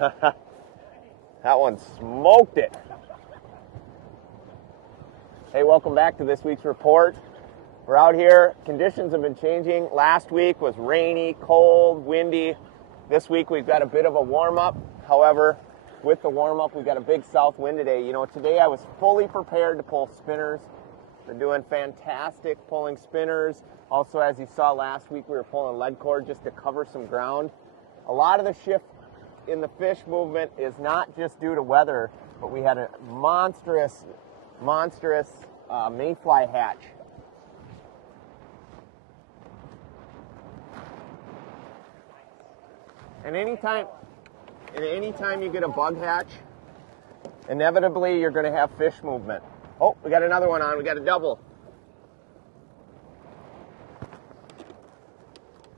That one smoked it. Hey, welcome back to this week's report. We're out here. Conditions have been changing. Last week was rainy, cold, windy. This week we've got a bit of a warm-up. However, with the warm-up, we've got a big south wind today. You know, today I was fully prepared to pull spinners. We're doing fantastic pulling spinners. Also, as you saw last week, we were pulling lead cord just to cover some ground. A lot of the shift in the fish movement is not just due to weather, but we had a monstrous mayfly hatch. And anytime you get a bug hatch, inevitably you're going to have fish movement. Oh, we got another one on. We got a double.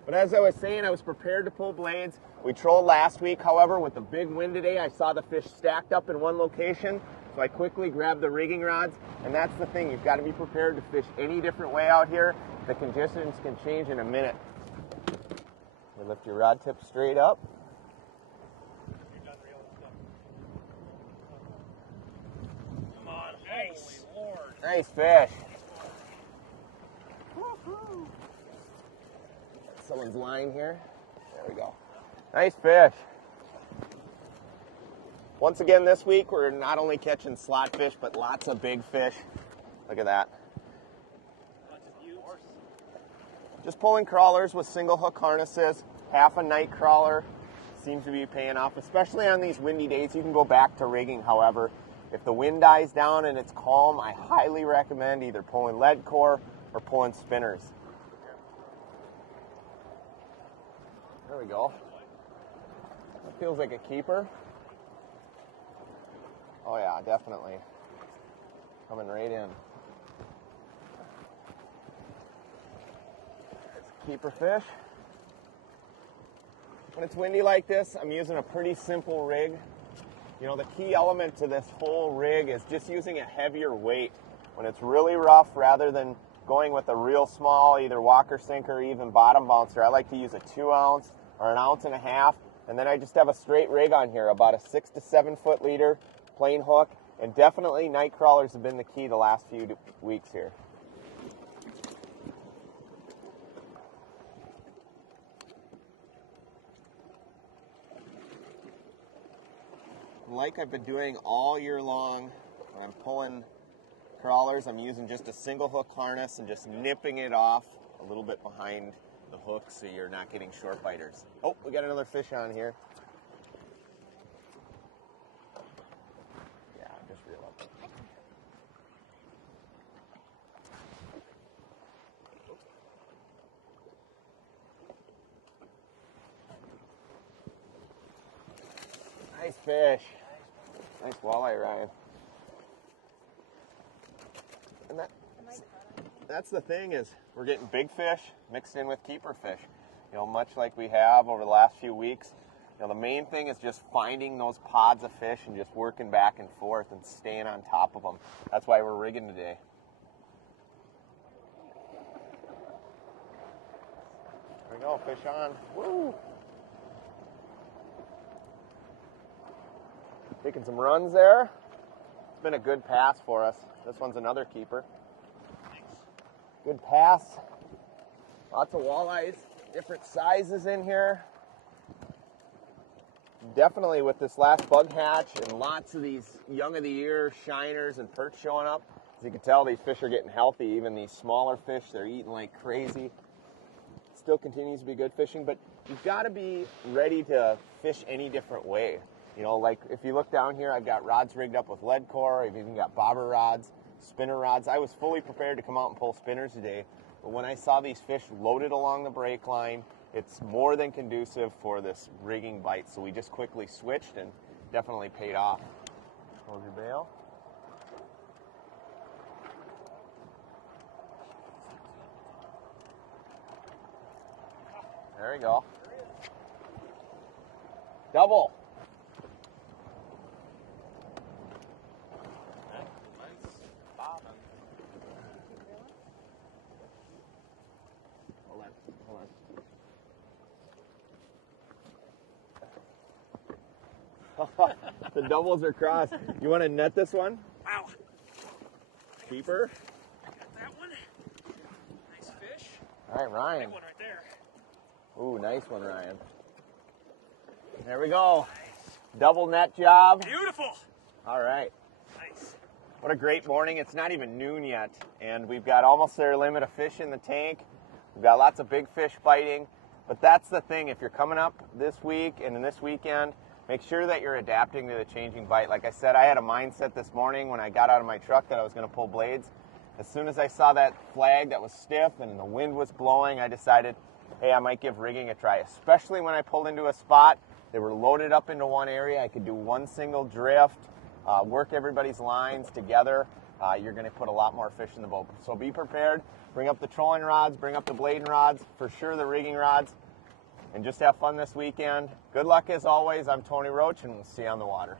But as I was saying, I was prepared to pull blades. We trolled last week. However, with the big wind today, I saw the fish stacked up in one location. So I quickly grabbed the rigging rods. And that's the thing. You've got to be prepared to fish any different way out here. The conditions can change in a minute. You lift your rod tip straight up. Come on, nice. Holy Lord. Nice fish. Someone's line here. There we go. Nice fish. Once again this week, we're not only catching slot fish, but lots of big fish. Look at that. Just pulling crawlers with single hook harnesses. Half a night crawler seems to be paying off, especially on these windy days. You can go back to rigging, however. If the wind dies down and it's calm, I highly recommend either pulling lead core or pulling spinners. There we go. That feels like a keeper. Oh yeah, definitely. Coming right in. It's a keeper fish. When it's windy like this, I'm using a pretty simple rig. You know, the key element to this whole rig is just using a heavier weight. When it's really rough, rather than going with a real small, either walker sinker or even bottom bouncer, I like to use a 2 ounce or an 1.5 ounces, and then I just have a straight rig on here, about a 6 to 7 foot leader, plain hook, and definitely night crawlers have been the key the last few weeks here. Like I've been doing all year long, when I'm pulling crawlers, I'm using just a single hook harness and just nipping it off a little bit behind the hook so you're not getting short biters. Oh, we got another fish on here. Yeah, just reel up. Nice fish. Nice walleye, Ryan. And that's the thing, is we're getting big fish mixed in with keeper fish. You know, much like we have over the last few weeks. You know, the main thing is just finding those pods of fish and just working back and forth and staying on top of them. That's why we're rigging today. There we go, fish on. Woo! Taking some runs there. It's been a good pass for us. This one's another keeper. Good pass. Lots of walleyes, different sizes in here. Definitely with this last bug hatch and lots of these young of the year shiners and perch showing up. As you can tell, these fish are getting healthy. Even these smaller fish, they're eating like crazy. Still continues to be good fishing, but you've got to be ready to fish any different way. You know, like if you look down here, I've got rods rigged up with lead core. I've even got bobber rods, spinner rods. I was fully prepared to come out and pull spinners today, but when I saw these fish loaded along the break line, it's more than conducive for this rigging bite. So we just quickly switched and definitely paid off. Hold your bail. There we go. Double. Hold on. The doubles are crossed. You want to net this one? Wow. Keeper. Got that one. Nice fish. All right, Ryan. Big one right there. Ooh, nice one, Ryan. There we go. Double net job. Beautiful. All right. Nice. What a great morning. It's not even noon yet, and we've got almost our limit of fish in the tank. We've got lots of big fish biting, but that's the thing. If you're coming up this week and this weekend, make sure that you're adapting to the changing bite. Like I said, I had a mindset this morning when I got out of my truck that I was going to pull blades. As soon as I saw that flag that was stiff and the wind was blowing, I decided, hey, I might give rigging a try, especially when I pulled into a spot. They were loaded up into one area. I could do one single drift, work everybody's lines together. You're going to put a lot more fish in the boat. So be prepared. Bring up the trolling rods, bring up the blading rods, for sure the rigging rods, and just have fun this weekend. Good luck as always. I'm Tony Roach, and we'll see you on the water.